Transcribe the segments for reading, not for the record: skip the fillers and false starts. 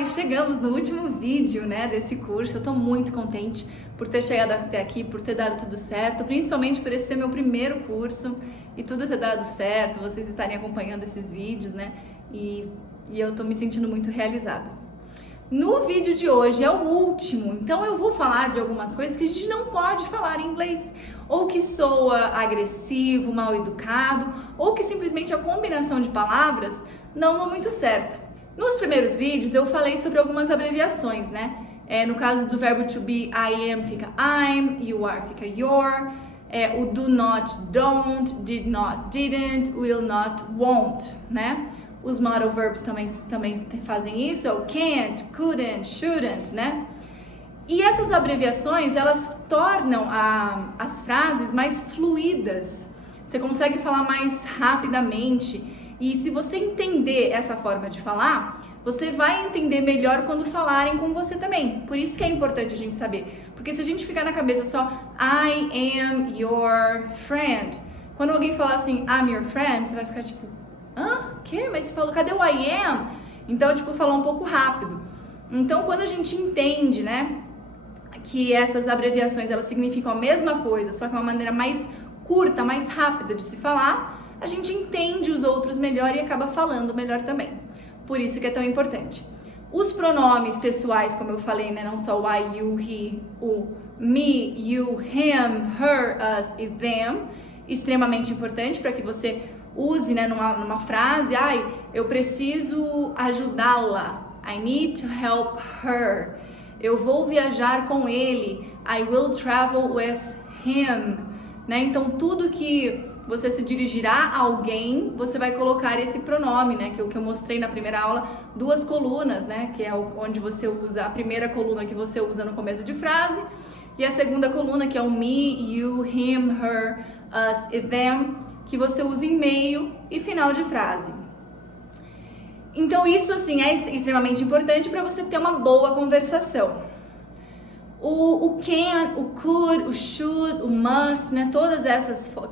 E chegamos no último vídeo, né, desse curso. Eu tô muito contente por ter chegado até aqui, por ter dado tudo certo, principalmente por esse ser meu primeiro curso e tudo ter dado certo, vocês estarem acompanhando esses vídeos, né, e eu tô me sentindo muito realizada. No vídeo de hoje é o último, então eu vou falar de algumas coisas que a gente não pode falar em inglês, ou que soa agressivo, mal educado, ou que simplesmente a combinação de palavras não dá muito certo. Nos primeiros vídeos eu falei sobre algumas abreviações, né? No caso do verbo to be, I am fica I'm, you are fica your, o do not, don't, did not, didn't, will not, won't, né? Os modal verbs também fazem isso, é o can't, couldn't, shouldn't, né? E essas abreviações, elas tornam as frases mais fluídas. Você consegue falar mais rapidamente. E se você entender essa forma de falar, você vai entender melhor quando falarem com você também. Por isso que é importante a gente saber. Porque se a gente ficar na cabeça só I am your friend, quando alguém falar assim, I'm your friend, você vai ficar tipo, que? Mas você falou, cadê o I am? Então, tipo, falar um pouco rápido. Então, quando a gente entende, né, que essas abreviações, elas significam a mesma coisa, só que é uma maneira mais curta, mais rápida de se falar, a gente entende os outros melhor e acaba falando melhor também. Por isso que é tão importante. Os pronomes pessoais, como eu falei, né, não só o I, you, he, o me, you, him, her, us e them, extremamente importante para que você use, né, numa frase, eu preciso ajudá-la, I need to help her, eu vou viajar com ele, I will travel with him, né, então tudo que você se dirigirá a alguém, você vai colocar esse pronome, né, que é o que eu mostrei na primeira aula, duas colunas, né, que é onde você usa a primeira coluna que você usa no começo de frase, e a segunda coluna que é o me, you, him, her, us e them, que você usa em meio e final de frase. Então isso, assim, é extremamente importante para você ter uma boa conversação. O can, o could, o should, o must, né,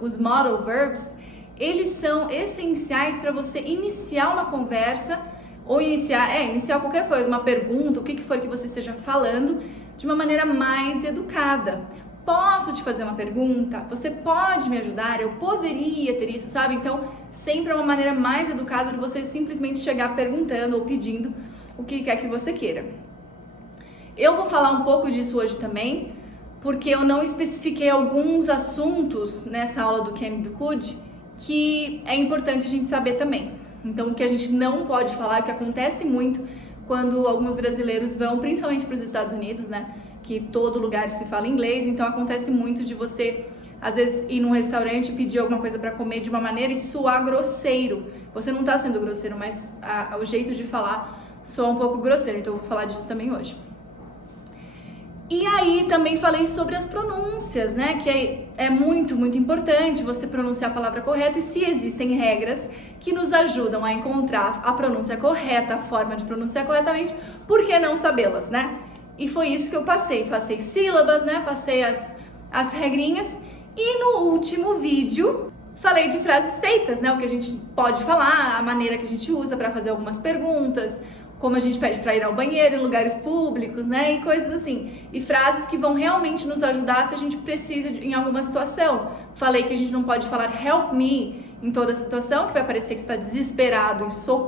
os modal verbs, eles são essenciais para você iniciar uma conversa ou iniciar qualquer coisa, uma pergunta, o que for que você esteja falando, de uma maneira mais educada. Posso te fazer uma pergunta? Você pode me ajudar? Eu poderia ter isso, sabe? Então, sempre é uma maneira mais educada de você simplesmente chegar perguntando ou pedindo o que quer que você queira. Eu vou falar um pouco disso hoje também, porque eu não especifiquei alguns assuntos nessa aula do can e do could que é importante a gente saber também. Então, o que a gente não pode falar, que acontece muito quando alguns brasileiros vão, principalmente para os Estados Unidos, né? Que todo lugar se fala inglês, então acontece muito de você, às vezes, ir num restaurante e pedir alguma coisa para comer de uma maneira e soar grosseiro. Você não tá sendo grosseiro, mas o jeito de falar soa um pouco grosseiro, então eu vou falar disso também hoje. E aí também falei sobre as pronúncias, né, que é muito, muito importante você pronunciar a palavra correta, e se existem regras que nos ajudam a encontrar a pronúncia correta, a forma de pronunciar corretamente, por que não sabê-las, né? E foi isso que eu passei sílabas, né, passei as regrinhas, e no último vídeo falei de frases feitas, né, o que a gente pode falar, a maneira que a gente usa para fazer algumas perguntas, como a gente pede para ir ao banheiro em lugares públicos, né, e coisas assim. E frases que vão realmente nos ajudar se a gente precisa em alguma situação. Falei que a gente não pode falar help me em toda situação, que vai parecer que você está desesperado,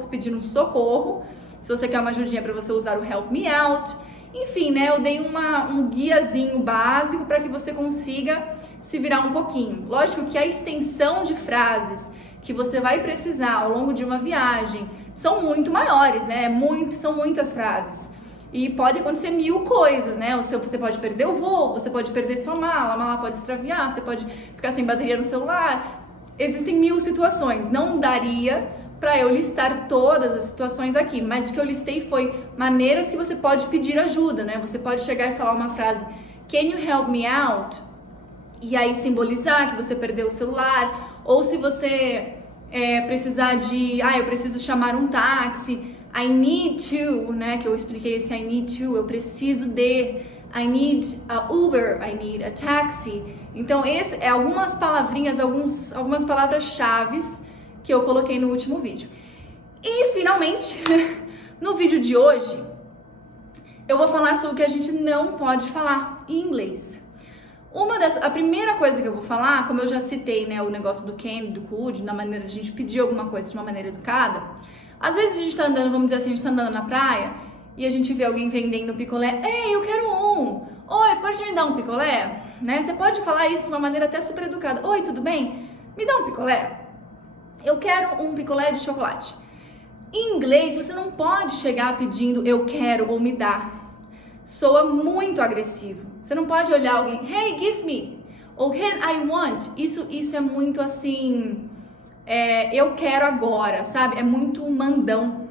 pedindo socorro. Se você quer uma ajudinha para você usar o help me out. Enfim, né, eu dei um guiazinho básico para que você consiga se virar um pouquinho. Lógico que a extensão de frases que você vai precisar ao longo de uma viagem são muito maiores, né? São muitas frases. E pode acontecer 1000 coisas, né? Você pode perder o voo, você pode perder sua mala, a mala pode extraviar, você pode ficar sem bateria no celular. Existem 1000 situações. Não daria para eu listar todas as situações aqui, mas o que eu listei foi maneiras que você pode pedir ajuda, né? Você pode chegar e falar uma frase, can you help me out? E aí simbolizar que você perdeu o celular, ou se você precisar de, eu preciso chamar um táxi, I need to, né, que eu expliquei esse I need to, eu preciso de, I need a Uber, I need a taxi. Então, esse é algumas palavrinhas, algumas palavras-chave que eu coloquei no último vídeo. E, finalmente, no vídeo de hoje, eu vou falar sobre o que a gente não pode falar em inglês. A primeira coisa que eu vou falar, como eu já citei, né, o negócio do can, do could, na maneira de a gente pedir alguma coisa de uma maneira educada. Às vezes a gente tá andando, vamos dizer assim, a gente tá andando na praia e a gente vê alguém vendendo picolé. Ei, eu quero um! Oi, pode me dar um picolé? Né? Você pode falar isso de uma maneira até super educada. Oi, tudo bem? Me dá um picolé? Eu quero um picolé de chocolate. Em inglês, você não pode chegar pedindo eu quero ou me dá. Soa muito agressivo. Você não pode olhar alguém, hey, give me, ou can I want. Isso é muito assim, eu quero agora, sabe? É muito mandão.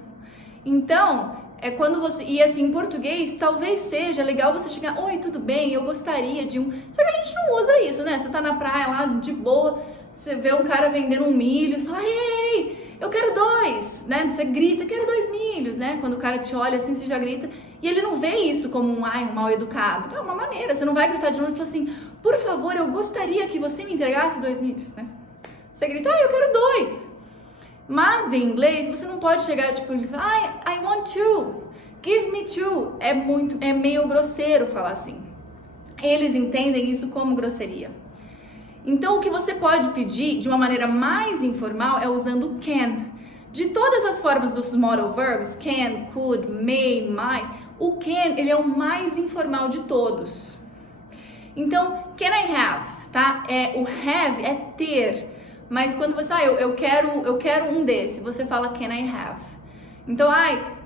Então, quando você, e assim, em português, talvez seja legal você chegar, oi, tudo bem, eu gostaria de um... Só que a gente não usa isso, né? Você tá na praia lá, de boa, você vê um cara vendendo um milho, e fala, ei, eu quero 2, né? Você grita, quero 2 milhos, né? Quando o cara te olha assim, você já grita. E ele não vê isso como um mal educado. É uma maneira, você não vai gritar de novo e falar assim, por favor, eu gostaria que você me entregasse 2 milhos, né? Você grita, eu quero 2. Mas em inglês, você não pode chegar, tipo, ele fala, I want 2, give me 2. É meio grosseiro falar assim. Eles entendem isso como grosseria. Então, o que você pode pedir de uma maneira mais informal é usando can. De todas as formas dos modal verbs, can, could, may, might, o can, ele é o mais informal de todos. Então, can I have, tá? O have é ter, mas quando você, eu quero um desse, você fala can I have. Então,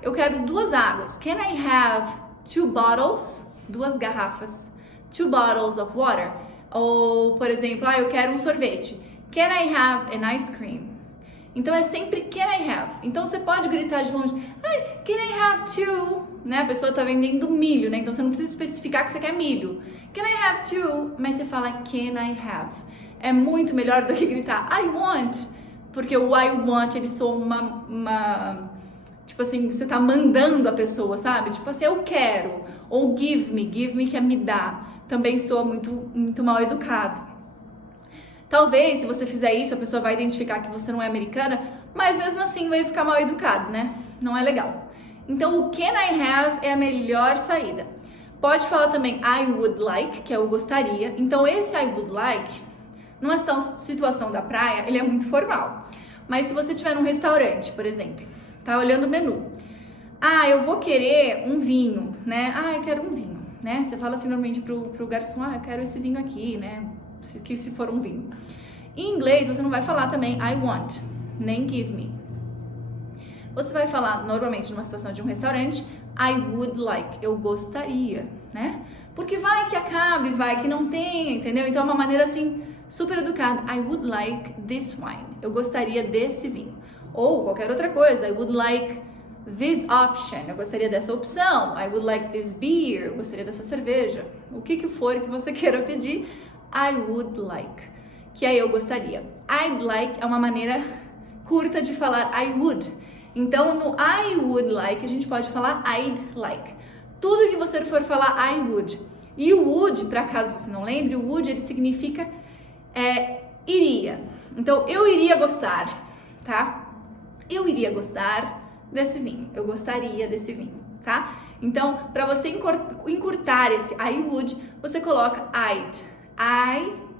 eu quero 2 águas. Can I have 2 bottles? 2 garrafas. 2 bottles of water. Ou, por exemplo, eu quero um sorvete. Can I have an ice cream? Então é sempre can I have. Então você pode gritar de longe, can I have 2? Né? A pessoa tá vendendo milho, né? Então você não precisa especificar que você quer milho. Can I have 2? Mas você fala can I have. É muito melhor do que gritar I want, porque o I want, ele soa uma tipo assim, você tá mandando a pessoa, sabe? Tipo assim, eu quero. Ou give me que é me dá. Também soa muito mal educado. Talvez, se você fizer isso, a pessoa vai identificar que você não é americana, mas mesmo assim vai ficar mal educado, né? Não é legal. Então, o can I have é a melhor saída. Pode falar também I would like, que é eu gostaria. Então, esse I would like, numa situação da praia, ele é muito formal. Mas se você estiver num restaurante, por exemplo, tá olhando o menu. Eu vou querer um vinho, né? Eu quero um vinho, né? Você fala assim normalmente pro garçom, eu quero esse vinho aqui, né? Se for um vinho. Em inglês, você não vai falar também I want, nem give me. Você vai falar, normalmente, numa situação de um restaurante, I would like, eu gostaria, né? Porque vai que acabe, vai que não tenha, entendeu? Então é uma maneira assim, super educada. I would like this wine, eu gostaria desse vinho. Ou qualquer outra coisa, I would like this option, eu gostaria dessa opção. I would like this beer, eu gostaria dessa cerveja. O que for que você queira pedir, I would like, que aí eu gostaria. I'd like é uma maneira curta de falar I would. Então, no I would like, a gente pode falar I'd like. Tudo que você for falar I would. E o would, para caso você não lembre, o would ele significa iria. Então, eu iria gostar, tá? Eu iria gostar desse vinho. Eu gostaria desse vinho, tá? Então, para você encurtar esse I would, você coloca I'd.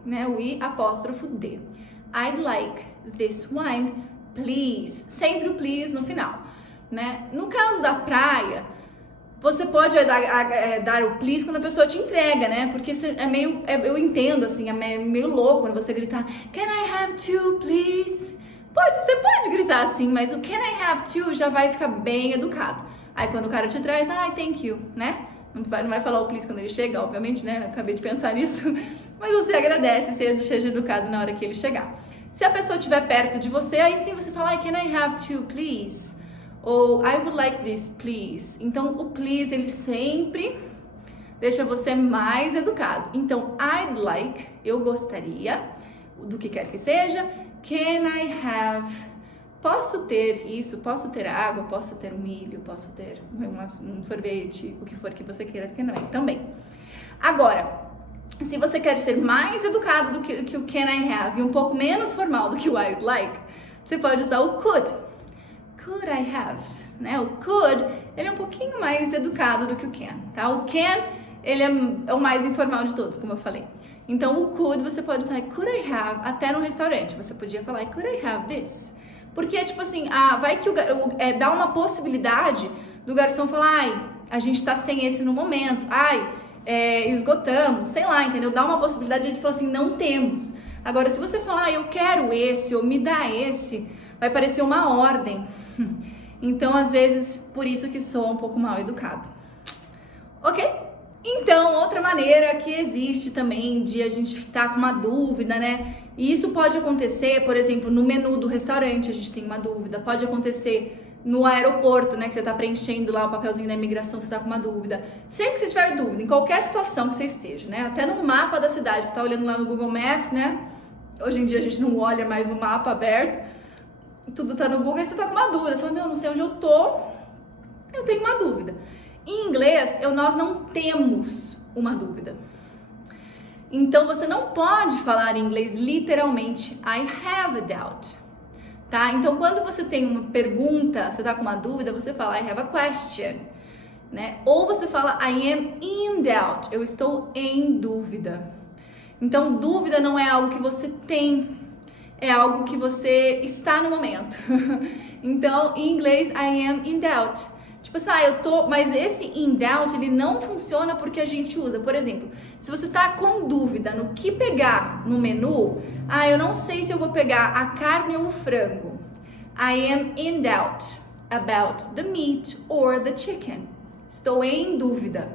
Né, o I apóstrofo D. I'd like this wine, please. Sempre o please no final, né? No caso da praia, você pode dar o please quando a pessoa te entrega, né? Porque eu entendo, assim, é meio louco quando você gritar can I have 2, please? Você pode gritar assim, mas o can I have 2 já vai ficar bem educado. Aí quando o cara te traz, thank you, né? Não vai falar o please quando ele chega, obviamente, né? Eu acabei de pensar nisso. Mas você agradece, seja educado na hora que ele chegar. Se a pessoa estiver perto de você, aí sim você fala, can I have 2, please? Ou I would like this, please. Então, o please, ele sempre deixa você mais educado. Então, I'd like, eu gostaria, do que quer que seja. Can I have... Posso ter isso, posso ter água, posso ter um milho, posso ter um sorvete, o que for que você queira também. Agora, se você quer ser mais educado do que o can I have e um pouco menos formal do que o I would like, você pode usar o could. Could I have? né? O could, ele é um pouquinho mais educado do que o can, tá? O can, ele é o mais informal de todos, como eu falei. Então, o could, você pode usar could I have, até no restaurante. Você podia falar could I have this? Porque, tipo assim, vai que dá uma possibilidade do garçom falar, ai, a gente tá sem esse no momento, ai, esgotamos, sei lá, entendeu? Dá uma possibilidade de falar assim, não temos. Agora, se você falar, eu quero esse, ou me dá esse, vai parecer uma ordem. Então, às vezes, por isso que soa um pouco mal educado. Ok? Então, outra maneira que existe também de a gente estar com uma dúvida, né? E isso pode acontecer, por exemplo, no menu do restaurante, a gente tem uma dúvida. Pode acontecer no aeroporto, né? Que você está preenchendo lá o papelzinho da imigração, você está com uma dúvida. Sempre que você tiver dúvida, em qualquer situação que você esteja, né? Até no mapa da cidade, você está olhando lá no Google Maps, né? Hoje em dia a gente não olha mais no mapa aberto. Tudo tá no Google e você tá com uma dúvida. Você fala, meu, não sei onde eu tô, eu tenho uma dúvida. Em inglês, nós não temos uma dúvida. Então, você não pode falar em inglês literalmente I have a doubt, tá? Então, quando você tem uma pergunta, você tá com uma dúvida, você fala I have a question, né? Ou você fala I am in doubt, eu estou em dúvida. Então, dúvida não é algo que você tem, é algo que você está no momento. Então, em inglês, I am in doubt. Tipo assim, mas esse in doubt, ele não funciona porque a gente usa. Por exemplo, se você tá com dúvida no que pegar no menu, eu não sei se eu vou pegar a carne ou o frango. I am in doubt about the meat or the chicken. Estou em dúvida.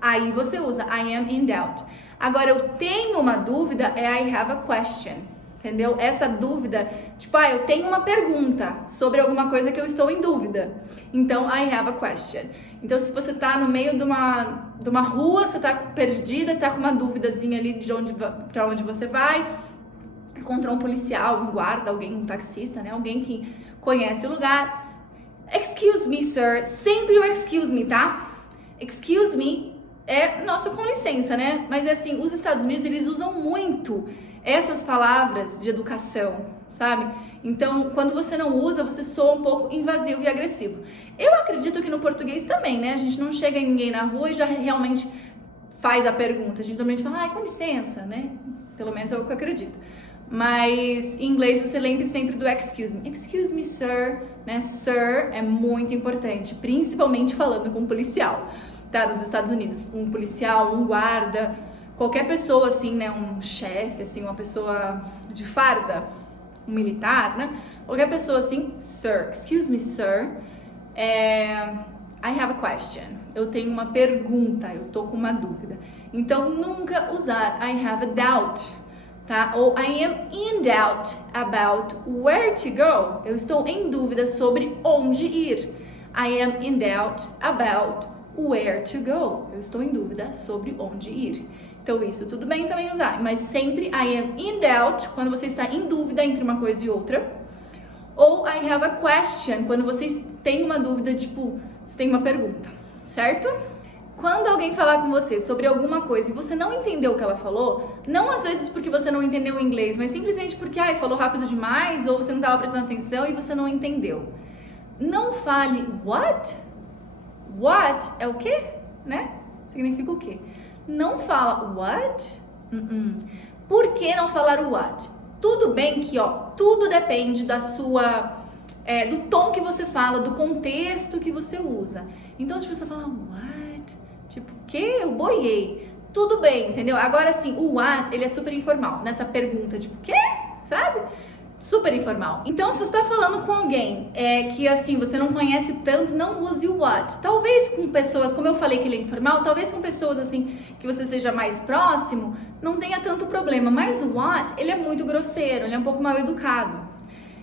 Aí você usa I am in doubt. Agora, eu tenho uma dúvida, I have a question. Entendeu? Essa dúvida, tipo, eu tenho uma pergunta sobre alguma coisa que eu estou em dúvida. Então, I have a question. Então, se você tá no meio de uma rua, você tá perdida, tá com uma duvidazinha ali pra onde você vai, encontrou um policial, um guarda, alguém, um taxista, né? Alguém que conhece o lugar. Excuse me, sir. Sempre o excuse me, tá? Excuse me nossa, com licença, né? Mas assim, os Estados Unidos, eles usam muito essas palavras de educação, sabe? Então, quando você não usa, você soa um pouco invasivo e agressivo. Eu acredito que no português também, né? A gente não chega em ninguém na rua e já realmente faz a pergunta. A gente normalmente fala, com licença, né? Pelo menos é o que eu acredito. Mas em inglês você lembre sempre do excuse me. Excuse me, sir, né? Sir é muito importante, principalmente falando com um policial, tá? Nos Estados Unidos, um policial, um guarda, qualquer pessoa assim, né? Um chefe, assim, uma pessoa de farda, um militar, né? Qualquer pessoa assim, sir, excuse me, sir, I have a question. Eu tenho uma pergunta, eu tô com uma dúvida. Então, nunca usar I have a doubt, tá? Ou I am in doubt about where to go. Eu estou em dúvida sobre onde ir. I am in doubt about where to go. Eu estou em dúvida sobre onde ir. Então, isso tudo bem também usar, mas sempre I am in doubt, quando você está em dúvida entre uma coisa e outra. Ou I have a question, quando você tem uma dúvida, tipo, você tem uma pergunta, certo? Quando alguém falar com você sobre alguma coisa e você não entendeu o que ela falou, não às vezes porque você não entendeu o inglês, mas simplesmente porque falou rápido demais ou você não estava prestando atenção e você não entendeu. Não fale what? What é o quê? Né? Significa o quê? Não fala what? Por que não falar o what? Tudo bem que, tudo depende da sua, do tom que você fala, do contexto que você usa. Então, se você falar what? Tipo, que? Eu boiei. Tudo bem, entendeu? Agora, sim, o what, ele é super informal. Nessa pergunta, tipo, quê? Sabe? Super informal. Então, se você está falando com alguém que, assim, você não conhece tanto, não use o what. Talvez com pessoas, como eu falei que ele é informal, talvez com pessoas, assim, que você seja mais próximo, não tenha tanto problema. Mas o what, ele é muito grosseiro, ele é um pouco mal educado.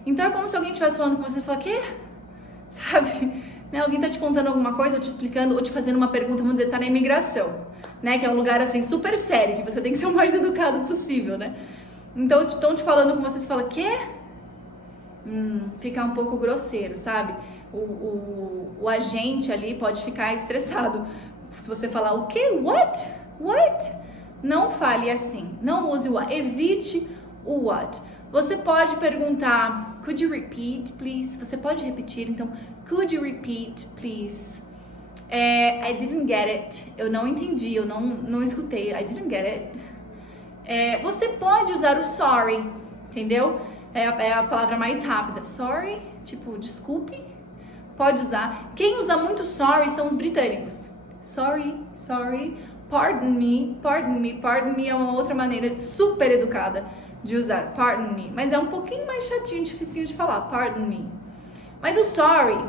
Então, é como se alguém estivesse falando com você e falar, quê? Sabe? Né? Alguém tá te contando alguma coisa, ou te explicando, ou te fazendo uma pergunta, vamos dizer, tá na imigração, né? Que é um lugar, assim, super sério, que você tem que ser o mais educado possível, né? Então, estão te falando com você fala, quê? Fica um pouco grosseiro, sabe? O agente ali pode ficar estressado. Se você falar o quê? What? What? Não fale assim. Não use o what. Evite o what. Você pode perguntar Could you repeat, please? Você pode repetir? Então, could you repeat, please? I didn't get it. Eu não entendi, eu não escutei. I didn't get it. Você pode usar o sorry, entendeu? É a palavra mais rápida. Sorry, tipo, desculpe. Pode usar. Quem usa muito sorry são os britânicos. Sorry, sorry. Pardon me, pardon me. Pardon me é uma outra maneira super educada de usar. Pardon me. Mas é um pouquinho mais chatinho, dificinho de falar. Pardon me. Mas o sorry,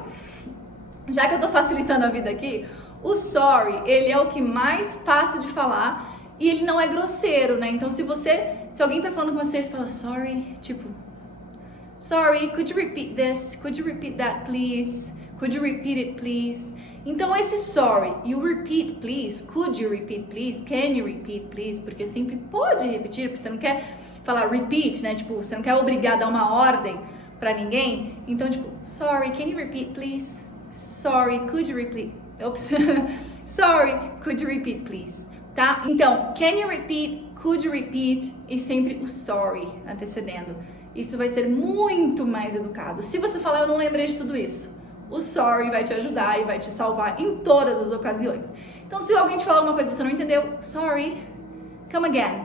já que eu tô facilitando a vida aqui, o sorry, ele é o que mais fácil de falar e ele não é grosseiro, né? Então se alguém tá falando com você, você fala sorry, tipo, sorry, could you repeat this? Could you repeat that, please? Could you repeat it, please? Então esse sorry e o repeat, please, could you repeat, please? Can you repeat, please? Porque sempre pode repetir, porque você não quer falar repeat, né? Tipo, você não quer obrigar a dar uma ordem pra ninguém. Então, tipo, sorry, can you repeat, please? Sorry, could you repeat? Oops. Sorry, could you repeat, please? Tá? Então, can you repeat, could you repeat e sempre o sorry antecedendo. Isso vai ser muito mais educado. Se você falar, eu não lembrei de tudo isso, o sorry vai te ajudar e vai te salvar em todas as ocasiões. Então, se alguém te falar alguma coisa que você não entendeu, sorry, come again.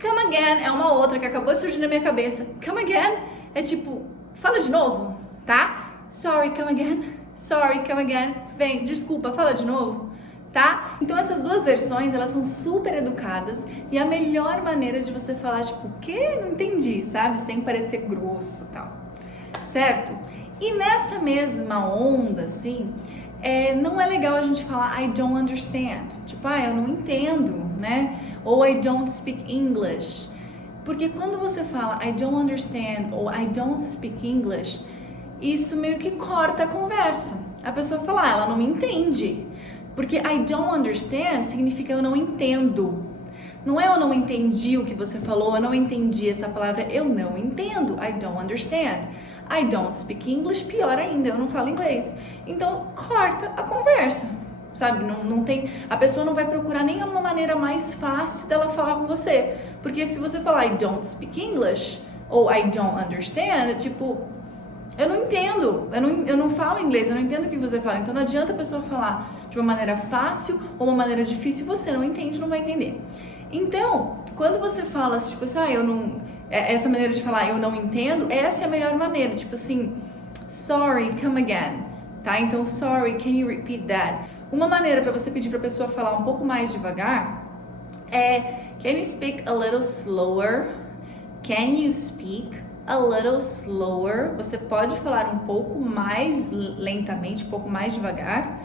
Come again é uma outra que acabou de surgir na minha cabeça. Come again é tipo, fala de novo, tá? Sorry, come again. Sorry, come again. Vem, desculpa, fala de novo, tá? Então essas duas versões, elas são super educadas e a melhor maneira de você falar, tipo, o quê? Não entendi, sabe? Sem parecer grosso e tal, certo? E nessa mesma onda, assim, não é legal a gente falar I don't understand. Tipo, eu não entendo, né? Ou I don't speak English. Porque quando você fala I don't understand ou I don't speak English, isso meio que corta a conversa. A pessoa fala, ela não me entende. Porque I don't understand significa eu não entendo. Não é eu não entendi o que você falou, eu não entendi essa palavra, eu não entendo. I don't understand. I don't speak English, pior ainda, eu não falo inglês. Então, corta a conversa, sabe? Não tem, a pessoa não vai procurar nenhuma maneira mais fácil dela falar com você. Porque se você falar I don't speak English ou I don't understand, tipo, eu não entendo, eu não falo inglês, eu não entendo o que você fala. Então não adianta a pessoa falar de uma maneira fácil ou uma maneira difícil, você não entende, não vai entender. Então, quando você fala, tipo assim, essa maneira de falar eu não entendo, essa é a melhor maneira, tipo assim, sorry, come again, tá? Então, sorry, can you repeat that? Uma maneira para você pedir para a pessoa falar um pouco mais devagar é, can you speak a little slower? Can you speak a little slower? Você pode falar um pouco mais lentamente, um pouco mais devagar,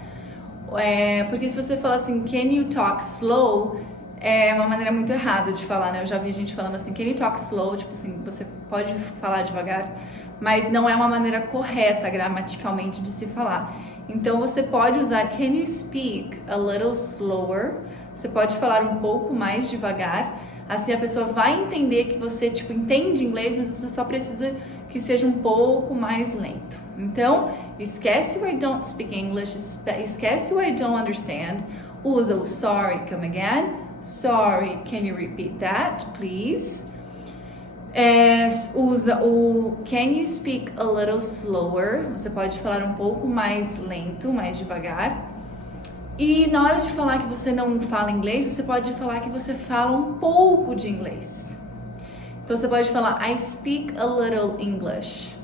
porque se você falar assim, can you talk slow? É uma maneira muito errada de falar, né? Eu já vi gente falando assim, can you talk slow? Tipo assim, você pode falar devagar, mas não é uma maneira correta gramaticalmente de se falar. Então você pode usar can you speak a little slower? Você pode falar um pouco mais devagar. Assim a pessoa vai entender que você, tipo, entende inglês, mas você só precisa que seja um pouco mais lento. Então, esquece o I don't speak English, esquece o I don't understand, usa o sorry, come again. Sorry, can you repeat that, please? Usa o can you speak a little slower? Você pode falar um pouco mais lento, mais devagar. E na hora de falar que você não fala inglês, você pode falar que você fala um pouco de inglês. Então você pode falar I speak a little English.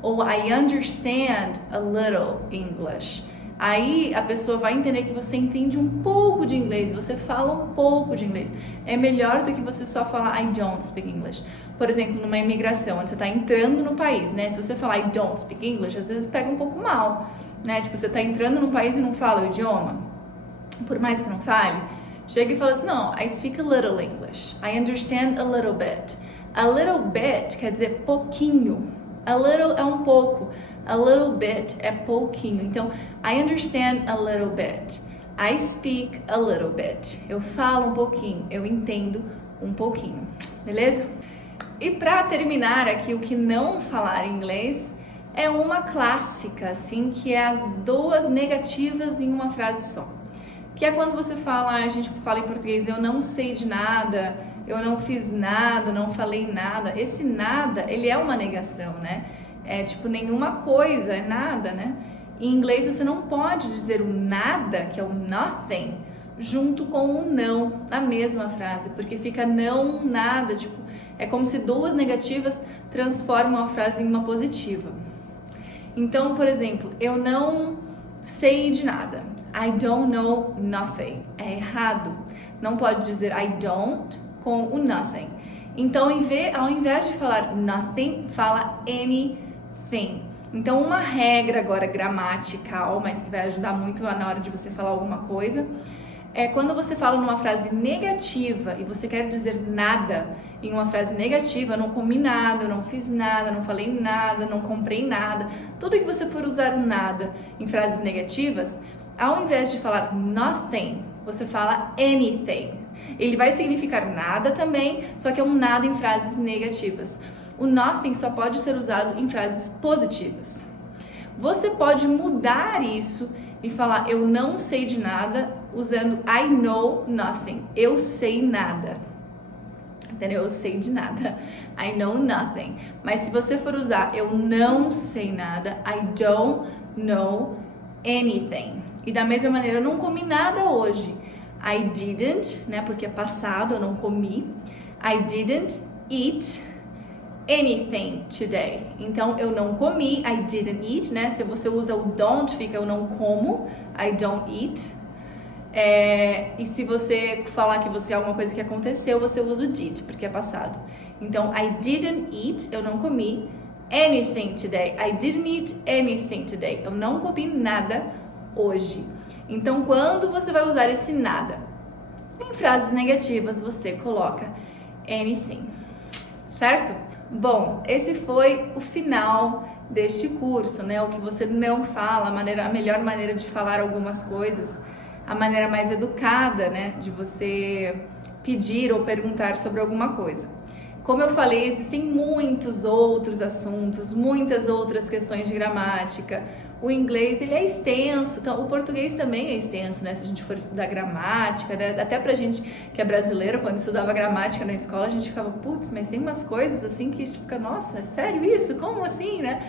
Ou I understand a little English. Aí a pessoa vai entender que você entende um pouco de inglês, você fala um pouco de inglês. É melhor do que você só falar I don't speak English. Por exemplo, numa imigração, onde você está entrando no país, né? Se você falar I don't speak English, às vezes pega um pouco mal, né? Tipo, você está entrando no país e não fala o idioma, por mais que não fale, chega e fala assim, não, I speak a little English, I understand a little bit. A little bit quer dizer pouquinho. A little é um pouco, a little bit é pouquinho. Então, I understand a little bit, I speak a little bit. Eu falo um pouquinho, eu entendo um pouquinho, beleza? E para terminar aqui, o que não falar inglês é uma clássica, assim, que é as duas negativas em uma frase só. Que é quando você fala, a gente fala em português, eu não sei de nada, eu não fiz nada, não falei nada. Esse nada, ele é uma negação, né? é tipo nenhuma coisa, é nada, né? Em inglês você não pode dizer o nada, que é o nothing, junto com o não na mesma frase, porque fica não, nada, tipo, é como se duas negativas transformam a frase em uma positiva. Então, por exemplo, eu não sei de nada. I don't know nothing. É errado. Não pode dizer I don't com o nothing. Então, ao invés de falar nothing, fala anything. Então, uma regra agora gramatical, mas que vai ajudar muito na hora de você falar alguma coisa, é quando você fala numa frase negativa e você quer dizer nada em uma frase negativa, não comi nada, não fiz nada, não falei nada, não comprei nada, tudo que você for usar o nada em frases negativas, ao invés de falar nothing, você fala anything. Ele vai significar nada também, só que é um nada em frases negativas. O nothing só pode ser usado em frases positivas. Você pode mudar isso e falar eu não sei de nada usando I know nothing. Eu sei nada. Entendeu? Eu sei de nada. I know nothing. Mas se você for usar eu não sei nada, I don't know anything. E da mesma maneira, eu não comi nada hoje. I didn't, né? Porque é passado, eu não comi. I didn't eat anything today. Então, eu não comi, I didn't eat, né? Se você usa o don't, fica eu não como, I don't eat. E se você falar que você é alguma coisa que aconteceu, você usa o did, porque é passado. Então, I didn't eat, eu não comi anything today. I didn't eat anything today. Eu não comi nada hoje. Então, quando você vai usar esse nada em frases negativas, você coloca anything, certo? Bom, esse foi o final deste curso, né? O que você não fala, a melhor maneira de falar algumas coisas, a maneira mais educada, né? De você pedir ou perguntar sobre alguma coisa. Como eu falei, existem muitos outros assuntos, muitas outras questões de gramática. O inglês, ele é extenso, então o português também é extenso, né? Se a gente for estudar gramática, né? Até pra gente que é brasileiro, quando estudava gramática na escola, a gente ficava, putz, mas tem umas coisas assim que a gente fica, nossa, é sério isso? Como assim, né?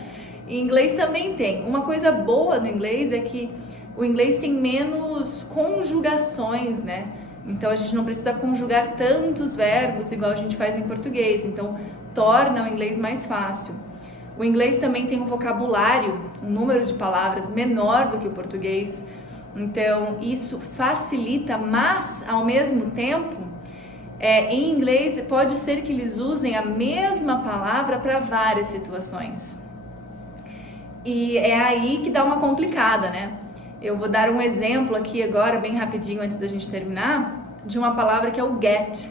E inglês também tem. Uma coisa boa no inglês é que o inglês tem menos conjugações, né? Então a gente não precisa conjugar tantos verbos igual a gente faz em português, então torna o inglês mais fácil. O inglês também tem um vocabulário, um número de palavras menor do que o português, então isso facilita, mas ao mesmo tempo, em inglês pode ser que eles usem a mesma palavra para várias situações. E é aí que dá uma complicada, né? Eu vou dar um exemplo aqui agora, bem rapidinho, antes da gente terminar, de uma palavra que é o get.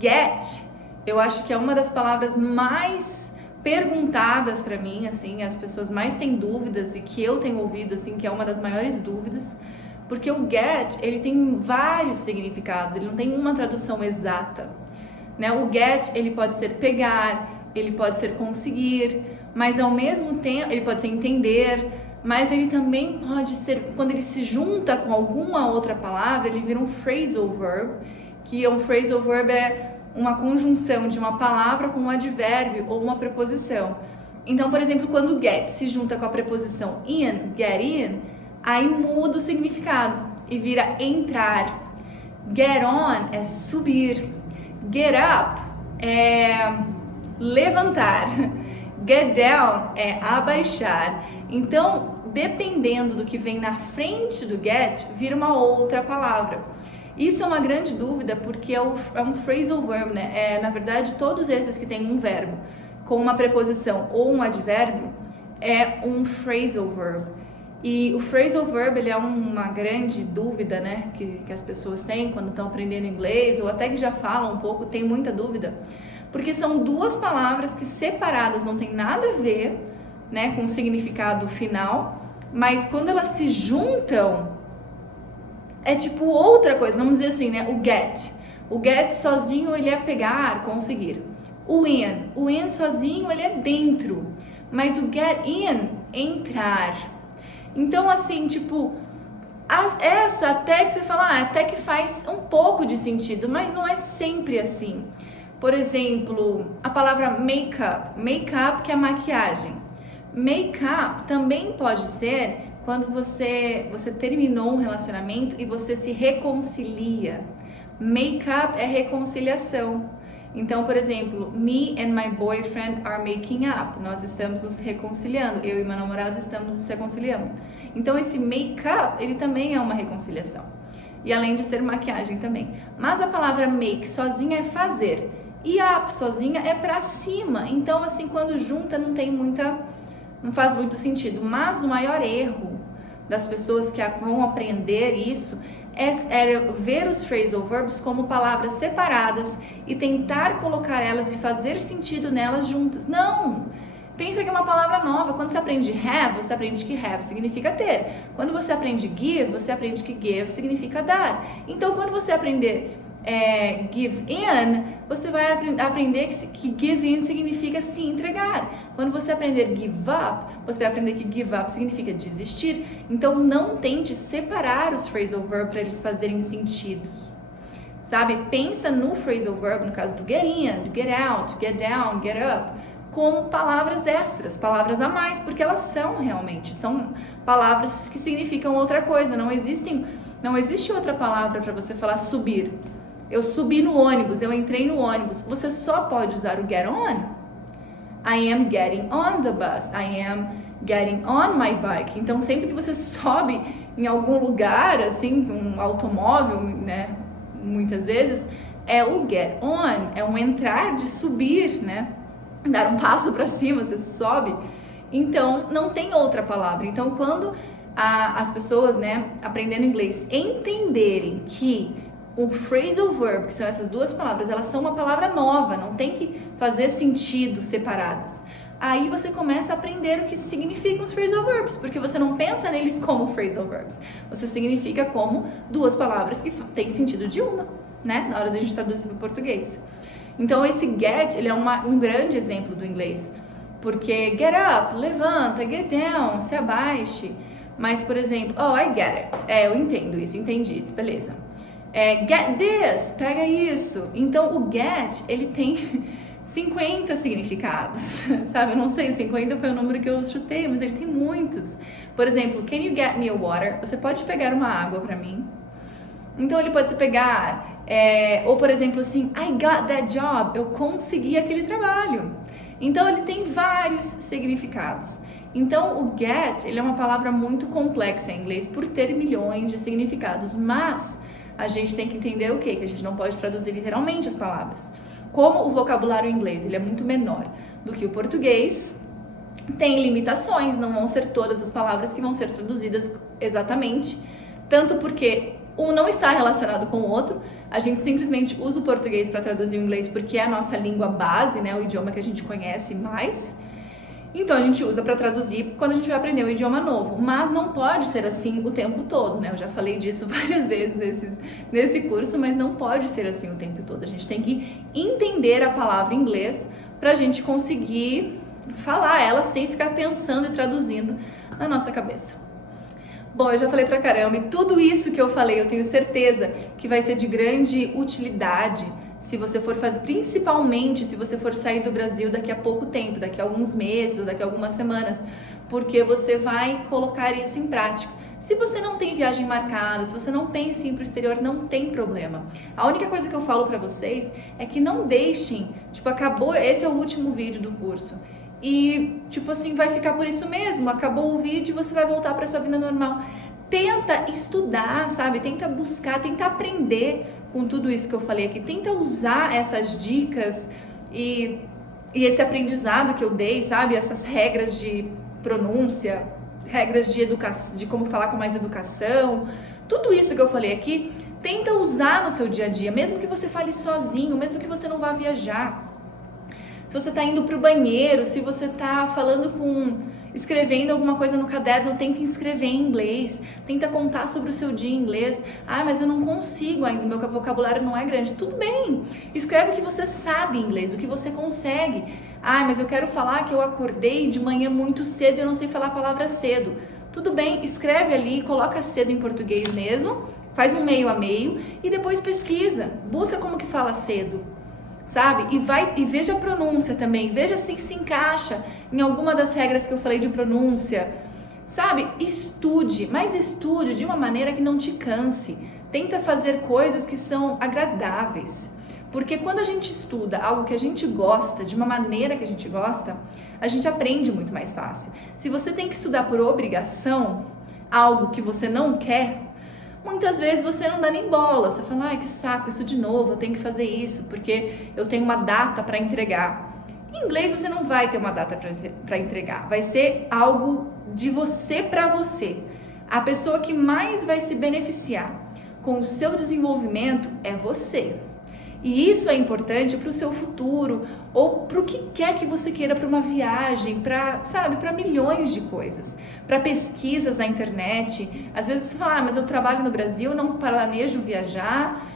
Get, eu acho que é uma das palavras mais perguntadas para mim, assim, as pessoas mais têm dúvidas e que eu tenho ouvido, assim, que é uma das maiores dúvidas, porque o get, ele tem vários significados, ele não tem uma tradução exata, né? O get, ele pode ser pegar, ele pode ser conseguir, mas ao mesmo tempo, ele pode ser entender, mas ele também pode ser, quando ele se junta com alguma outra palavra, ele vira um phrasal verb, que um phrasal verb é uma conjunção de uma palavra com um advérbio ou uma preposição. Então, por exemplo, quando get se junta com a preposição in, get in, aí muda o significado e vira entrar. Get on é subir. Get up é levantar. Get down é abaixar. Então, dependendo do que vem na frente do get, vira uma outra palavra. Isso é uma grande dúvida porque é um phrasal verb, né? Na verdade, todos esses que têm um verbo com uma preposição ou um advérbio é um phrasal verb. E o phrasal verb, ele é uma grande dúvida, né? Que as pessoas têm quando estão aprendendo inglês ou até que já falam um pouco, tem muita dúvida. Porque são duas palavras que separadas não tem nada a ver, né, com o significado final, mas quando elas se juntam, é tipo outra coisa, vamos dizer assim, né, o get. O get sozinho, ele é pegar, conseguir. O in sozinho, ele é dentro, mas o get in, entrar. Então, assim, tipo, essa até que você fala, até que faz um pouco de sentido, mas não é sempre assim. Por exemplo, a palavra make-up, que é maquiagem. Make up também pode ser quando você terminou um relacionamento e você se reconcilia. Make up é reconciliação. Então, por exemplo, me and my boyfriend are making up. Nós estamos nos reconciliando. Eu e meu namorado estamos nos reconciliando. Então, esse make up, ele também é uma reconciliação. E além de ser maquiagem também. Mas a palavra make sozinha é fazer. E up sozinha é pra cima. Então, assim, quando junta não faz muito sentido. Mas o maior erro das pessoas que vão aprender isso é ver os phrasal verbs como palavras separadas e tentar colocar elas e fazer sentido nelas juntas. Não! Pensa que é uma palavra nova. Quando você aprende have, você aprende que have significa ter. Quando você aprende give, você aprende que give significa dar. Então, quando você aprender give in, você vai aprender que give in significa se entregar. Quando você aprender give up, você vai aprender que give up significa desistir. Então não tente separar os phrasal verbs para eles fazerem sentido. Sabe? Pensa no phrasal verb, no caso do get in, get out, get down, get up, como palavras extras, palavras a mais, porque elas são palavras que significam outra coisa. Não existe outra palavra para você falar subir. Eu subi no ônibus, eu entrei no ônibus. Você só pode usar o get on. I am getting on the bus. I am getting on my bike. Então, sempre que você sobe em algum lugar, assim, um automóvel, né? Muitas vezes, é o get on, é um entrar de subir, né? Dar um passo para cima, você sobe. Então, não tem outra palavra. Então, quando as pessoas, né, aprendendo inglês, entenderem que o phrasal verb, que são essas duas palavras, elas são uma palavra nova, não tem que fazer sentido separadas. Aí você começa a aprender o que significam os phrasal verbs, porque você não pensa neles como phrasal verbs. Você significa como duas palavras que têm sentido de uma, né? Na hora da gente traduzir para o português. Então esse get, ele é um grande exemplo do inglês. Porque get up, levanta, get down, se abaixe. Mas, por exemplo, oh, I get it. Eu entendo isso, entendi, beleza. Get this, pega isso. Então o get, ele tem 50 significados, sabe? Eu não sei, 50 foi o número que eu chutei, mas ele tem muitos. Por exemplo, can you get me a water? Você pode pegar uma água pra mim? Então ele pode se pegar, ou por exemplo assim, I got that job, eu consegui aquele trabalho. Então ele tem vários significados. Então o get, ele é uma palavra muito complexa em inglês por ter milhões de significados, mas a gente tem que entender o quê? Que a gente não pode traduzir literalmente as palavras. Como o vocabulário inglês, ele é muito menor do que o português, tem limitações, não vão ser todas as palavras que vão ser traduzidas exatamente, tanto porque um não está relacionado com o outro, a gente simplesmente usa o português para traduzir o inglês porque é a nossa língua base, né, o idioma que a gente conhece mais. Então a gente usa para traduzir quando a gente vai aprender um idioma novo, mas não pode ser assim o tempo todo, né? Eu já falei disso várias vezes nesse curso, mas não pode ser assim o tempo todo. A gente tem que entender a palavra em inglês para a gente conseguir falar ela sem ficar pensando e traduzindo na nossa cabeça. Bom, eu já falei pra caramba e tudo isso que eu falei eu tenho certeza que vai ser de grande utilidade se você for fazer, principalmente se você for sair do Brasil daqui a pouco tempo, daqui a alguns meses ou daqui a algumas semanas, porque você vai colocar isso em prática. Se você não tem viagem marcada, se você não pensa em ir pro exterior, não tem problema. A única coisa que eu falo pra vocês é que não deixem, tipo, acabou, esse é o último vídeo do curso. E, tipo assim, vai ficar por isso mesmo, acabou o vídeo e você vai voltar pra sua vida normal. Tenta estudar, sabe? Tenta buscar, tenta aprender com tudo isso que eu falei aqui. Tenta usar essas dicas e esse aprendizado que eu dei, sabe? Essas regras de pronúncia, regras de educação, de como falar com mais educação. Tudo isso que eu falei aqui, tenta usar no seu dia a dia, mesmo que você fale sozinho, mesmo que você não vá viajar. Se você está indo para o banheiro, se você está escrevendo alguma coisa no caderno, tenta escrever em inglês, tenta contar sobre o seu dia em inglês. Ah, mas eu não consigo ainda, meu vocabulário não é grande. Tudo bem, escreve o que você sabe em inglês, o que você consegue. Ah, mas eu quero falar que eu acordei de manhã muito cedo e eu não sei falar a palavra cedo. Tudo bem, escreve ali, coloca cedo em português mesmo, faz um meio a meio e depois pesquisa, busca como que fala cedo. sabe? E veja a pronúncia também, veja se encaixa em alguma das regras que eu falei de pronúncia, sabe? Estude, mas estude de uma maneira que não te canse. Tenta fazer coisas que são agradáveis. Porque quando a gente estuda algo que a gente gosta, de uma maneira que a gente gosta, a gente aprende muito mais fácil. Se você tem que estudar por obrigação, algo que você não quer, muitas vezes você não dá nem bola. Você fala, ai, que saco, isso de novo, eu tenho que fazer isso, porque eu tenho uma data para entregar. Em inglês você não vai ter uma data para entregar, vai ser algo de você para você. A pessoa que mais vai se beneficiar com o seu desenvolvimento é você. E isso é importante para o seu futuro ou para o que quer que você queira, para uma viagem, para, sabe, para milhões de coisas, para pesquisas na internet. Às vezes você fala, mas eu trabalho no Brasil, não planejo viajar,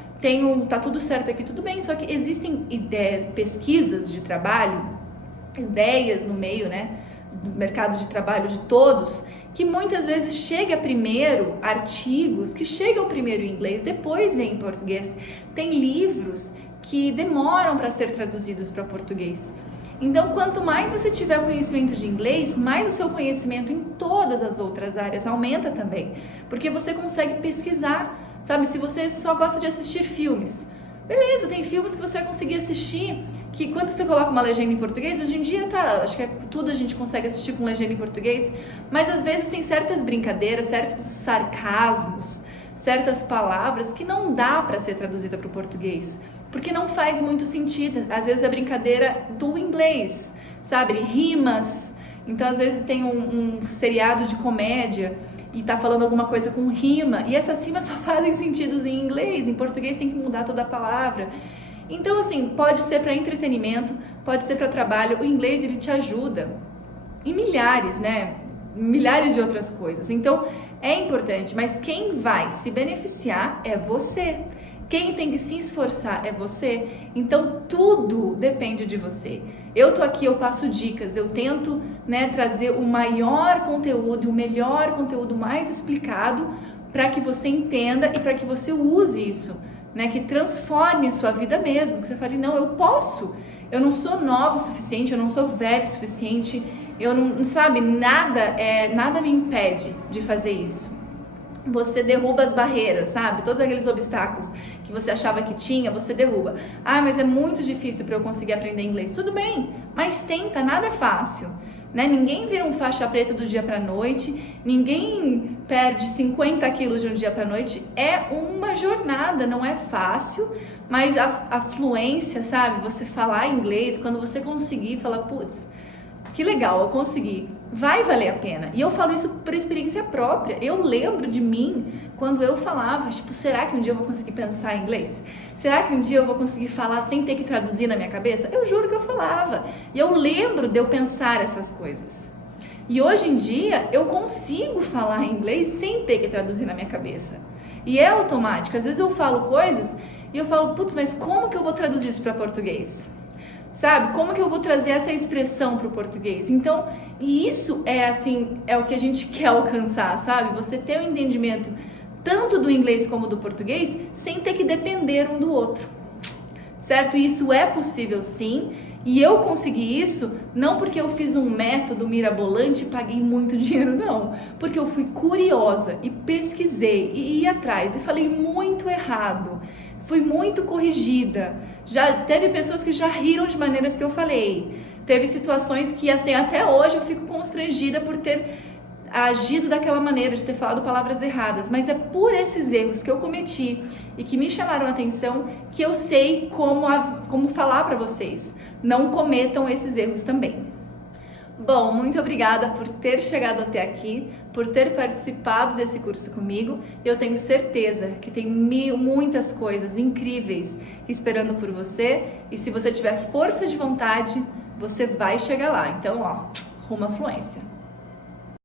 tá tudo certo aqui, tudo bem, só que existem pesquisas de trabalho, ideias no meio, né, do mercado de trabalho de todos, que muitas vezes chega primeiro artigos que chegam primeiro em inglês, depois vem em português. Tem livros que demoram para ser traduzidos para português. Então, quanto mais você tiver conhecimento de inglês, mais o seu conhecimento em todas as outras áreas aumenta também, porque você consegue pesquisar, sabe? Se você só gosta de assistir filmes, beleza, tem filmes que você vai conseguir assistir, que quando você coloca uma legenda em português, hoje em dia acho que tudo a gente consegue assistir com legenda em português, mas às vezes tem certas brincadeiras, certos sarcasmos, certas palavras que não dá para ser traduzida para o português, porque não faz muito sentido. Às vezes é brincadeira do inglês, sabe? Rimas. Então às vezes tem um seriado de comédia e tá falando alguma coisa com rima, e essas rimas só fazem sentido em inglês, em português tem que mudar toda a palavra. Então, assim, pode ser para entretenimento, pode ser para trabalho, o inglês ele te ajuda em milhares, né? Milhares de outras coisas. Então, é importante, mas quem vai se beneficiar é você. Quem tem que se esforçar é você. Então, tudo depende de você. Eu tô aqui, eu passo dicas, eu tento, né, trazer o maior conteúdo, o melhor conteúdo mais explicado para que você entenda e para que você use isso, né, que transforme a sua vida mesmo, que você fale, não, eu posso, eu não sou nova o suficiente, eu não sou velho o suficiente, eu não, sabe, nada me impede de fazer isso. Você derruba as barreiras, sabe, todos aqueles obstáculos que você achava que tinha, você derruba. Ah, mas é muito difícil para eu conseguir aprender inglês. Tudo bem, mas tenta, nada é fácil, né? Ninguém vira um faixa preta do dia para noite, ninguém perde 50 quilos de um dia para noite. É uma jornada, não é fácil, mas a fluência, sabe? Você falar inglês, quando você conseguir, falar, putz, que legal, eu consegui, vai valer a pena. E eu falo isso por experiência própria. Eu lembro de mim quando eu falava, tipo, será que um dia eu vou conseguir pensar em inglês? Será que um dia eu vou conseguir falar sem ter que traduzir na minha cabeça? Eu juro que eu falava. E eu lembro de eu pensar essas coisas. E hoje em dia eu consigo falar inglês sem ter que traduzir na minha cabeça. E é automático. Às vezes eu falo coisas e eu falo, putz, mas como que eu vou traduzir isso para português? Sabe? Como que eu vou trazer essa expressão para o português? Então, e isso é assim, é o que a gente quer alcançar, sabe? Você ter um entendimento tanto do inglês como do português sem ter que depender um do outro, certo? E isso é possível sim, e eu consegui isso não porque eu fiz um método mirabolante e paguei muito dinheiro, não. Porque eu fui curiosa e pesquisei e ia atrás e falei muito errado. Fui muito corrigida. Já teve pessoas que já riram de maneiras que eu falei. Teve situações que, assim, até hoje eu fico constrangida por ter agido daquela maneira, de ter falado palavras erradas. Mas é por esses erros que eu cometi e que me chamaram a atenção que eu sei como falar para vocês. Não cometam esses erros também. Bom, muito obrigada por ter chegado até aqui, por ter participado desse curso comigo. Eu tenho certeza que tem muitas coisas incríveis esperando por você, e se você tiver força de vontade, você vai chegar lá. Então, ó, rumo à fluência.